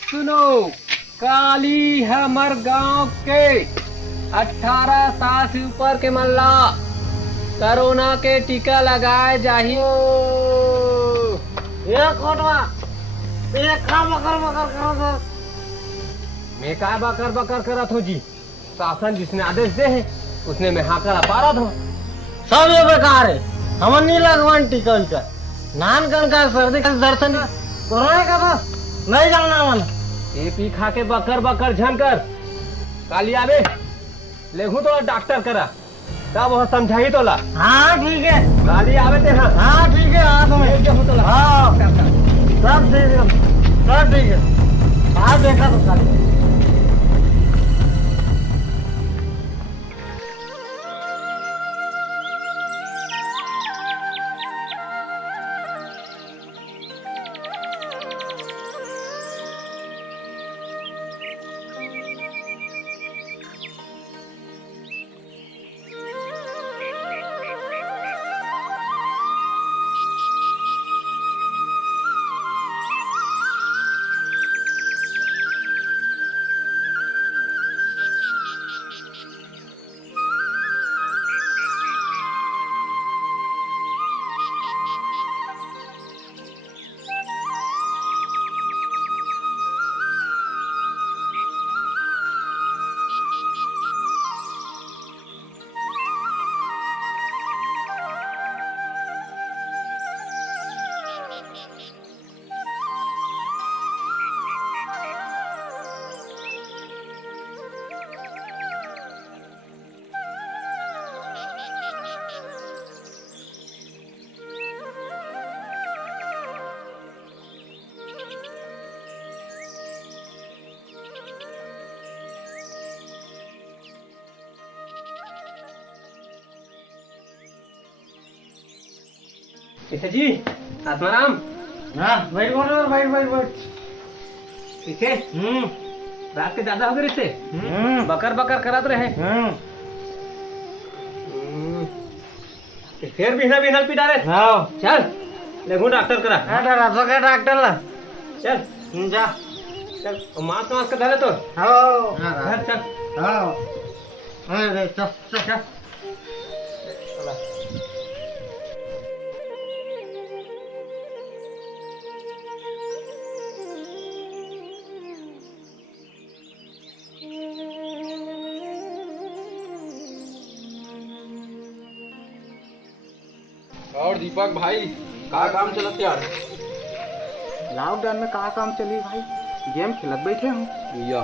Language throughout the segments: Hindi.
सुनो, काली हमर गांव के 18 साल से ऊपर के मल्ला कोरोना के टीका लगाए जाही। मैं का बकर बकर करत हो जी? शासन जिसने आदेश दे है उसने मैं हाँ कर पारत हो। सब ये बेकार है, हमन नहीं लगवान टीका उनका। नान कन का सर्दी का दर्शन कोरोना का बस नहीं जाना मन। ये पी खा के बकर बकर झनकर काली आवे लेखू तो डॉक्टर करा तब वह समझाई तो ला। हाँ ठीक है, काली आवे ते हाँ। हाँ ठीक है, हाँ तुम्हें हाँ सब ठीक है, सब ठीक है। हाँ देखा तो खाली पीछे जी आत्माराम। हाँ बैठ बैठ। पीछे रात के ज्यादा हो गए इससे बकर बकर करत रहे। फिर बिना बिना पी डाले। हाँ चल देखो डॉक्टर करा। डॉक्टर ला चल जा चल मास्क मास्क धरे तो। हाँ चल हाँ अरे चल चल और दीपक भाई का काम चलत यार? लॉकडाउन में कहाँ काम चली भाई, गेम खेलत बैठे हूँ। या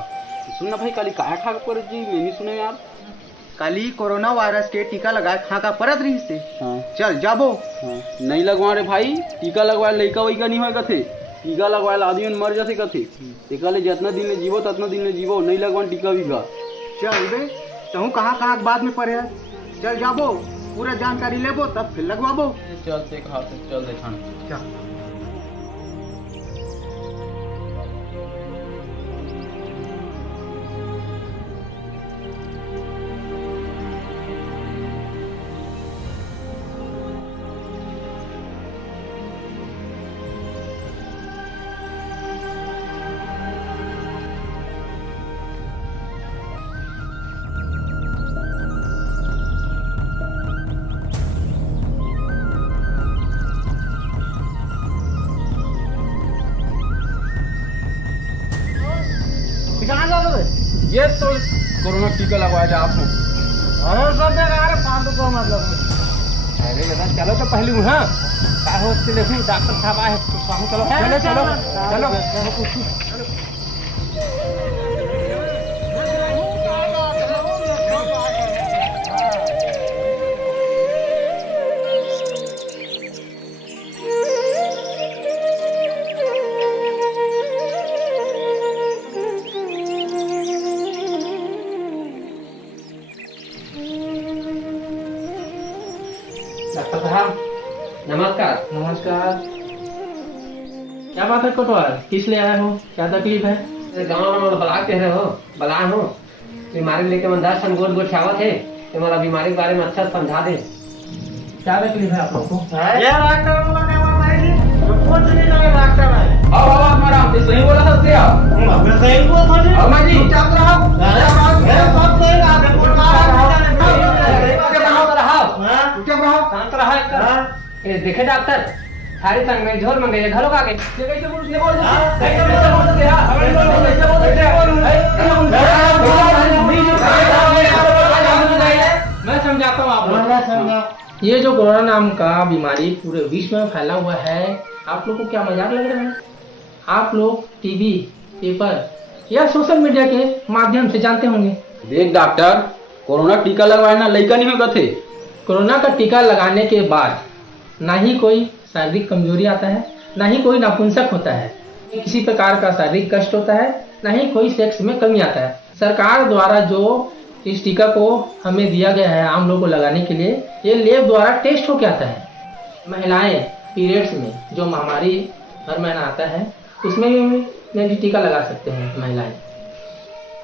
सुन ना भाई, काली काया खा पर जी मैंने सुने यार। काली कोरोना वायरस के टीका लगाए खा का परत रही से। हाँ चल जाबो। हाँ नहीं लगवा रे भाई, टीका लगवाए लइका वइका नहीं होए कथे। टीका लगवाए आदमी मर जाते कथे। टीका ले जितना दिन ले जीवो ततना दिन ले जीवो, नहीं लगवान टीका विका। चल बे तहु कहाँ बाद में पड़े है। चल जाबो, पूरा जानकारी लेबो तब फिर लगवाबो। चल देख हाथ चल देखा। चल ये तो कोरोना टीका लगवाया जा आपको। अरे सब बेकार है, फालतू को मतलब। अरे दादा चलो तो पहले वहाँ का हो से देखो डॉक्टर साहब आए तो साहू चलो चलो चलो चलो। डॉक्टर साहब नमस्कार। नमस्कार। क्या बात है कोटवाल, किस लिए आए हो, क्या तकलीफ है? गाँव में बला कह रहे हो, बला हो बीमारी लेके मन 10 ठन गोट गोट छावत है तो मला बीमारी के बारे में अच्छा समझा दे। क्या तकलीफ है आप लोग को? ये डॉक्टर बोला क्या बात है जी? कुछ नहीं लगे डॉक्टर है। अब आराम से सही बोला सकते आप। ये देखे डॉक्टर सारी संग में झोर मंगे घरों का के कैसे बोल मैं समझाता हूँ आप। ये जो कोरोना नाम का बीमारी पूरे विश्व में फैला हुआ है, आप लोग को क्या मजाक लग रहा है? आप लोग टीवी, पेपर या सोशल मीडिया के माध्यम से जानते होंगे। देख डॉक्टर, कोरोना टीका लगवाना लड़का नहीं होगा थे। कोरोना का टीका लगाने के बाद ना ही कोई शारीरिक कमजोरी आता है, ना ही कोई नपुंसक होता है, किसी प्रकार का शारीरिक कष्ट होता है, ना ही कोई सेक्स में कमी आता है। सरकार द्वारा जो इस टीका को हमें दिया गया है आम लोगों को लगाने के लिए, ये लैब द्वारा टेस्ट होके आता है। महिलाएं पीरियड्स में जो महामारी हर महीना आता है उसमें भी टीका लगा सकते हैं महिलाएं।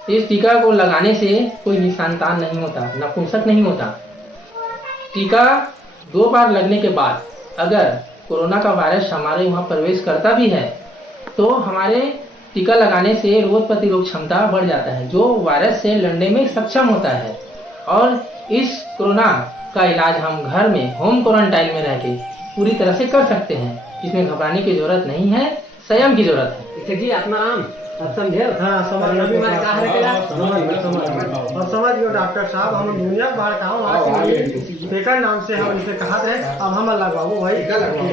इस टीका को लगाने से कोई निसंतान नहीं होता, नपुंसक नहीं होता। टीका 2 बार लगने के बाद अगर कोरोना का वायरस हमारे वहाँ प्रवेश करता भी है तो हमारे टीका लगाने से रोग प्रतिरोध क्षमता बढ़ जाता है, जो वायरस से लड़ने में सक्षम होता है। और इस कोरोना का इलाज हम घर में होम क्वारंटाइन में रह के पूरी तरह से कर सकते हैं। इसमें घबराने की जरूरत नहीं है, संयम की जरूरत है। इसे जी अपना नाम अब समझे? हाँ, समझ गए। बीमारी कहाँ है क्या? और समझ गए डॉक्टर साहब, हम दुनिया बाहर कहाँ टीका नाम से हम इसे कहा थे। अब हम लगवाओ भाई टीका लगवाओ।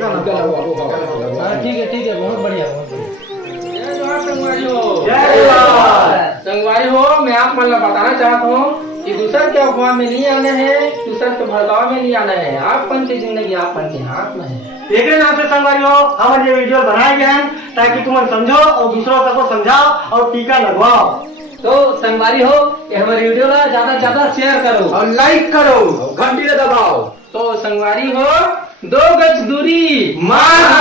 ठीक है, बहुत बढ़िया, बहुत बढ़िया। संगवारी हो, मैं आप मतलब बताना चाहता हूँ कि दूसर के अफवाह में नहीं आना है, दूसर के भड़काव में नहीं आना है। आपपन की जिंदगी आपपन के हाथ में है। एक नाम से संगवारी हो, हमारे ये वीडियो बनाए गए हैं ताकि तुम समझो और दूसरों तक को समझाओ और टीका लगवाओ। तो संगवारी हो, ये हमारी वीडियो ना ज्यादा से ज्यादा शेयर करो और लाइक करो, घंटी दबाओ। तो संगवारी हो, 2 गज दूरी मास्क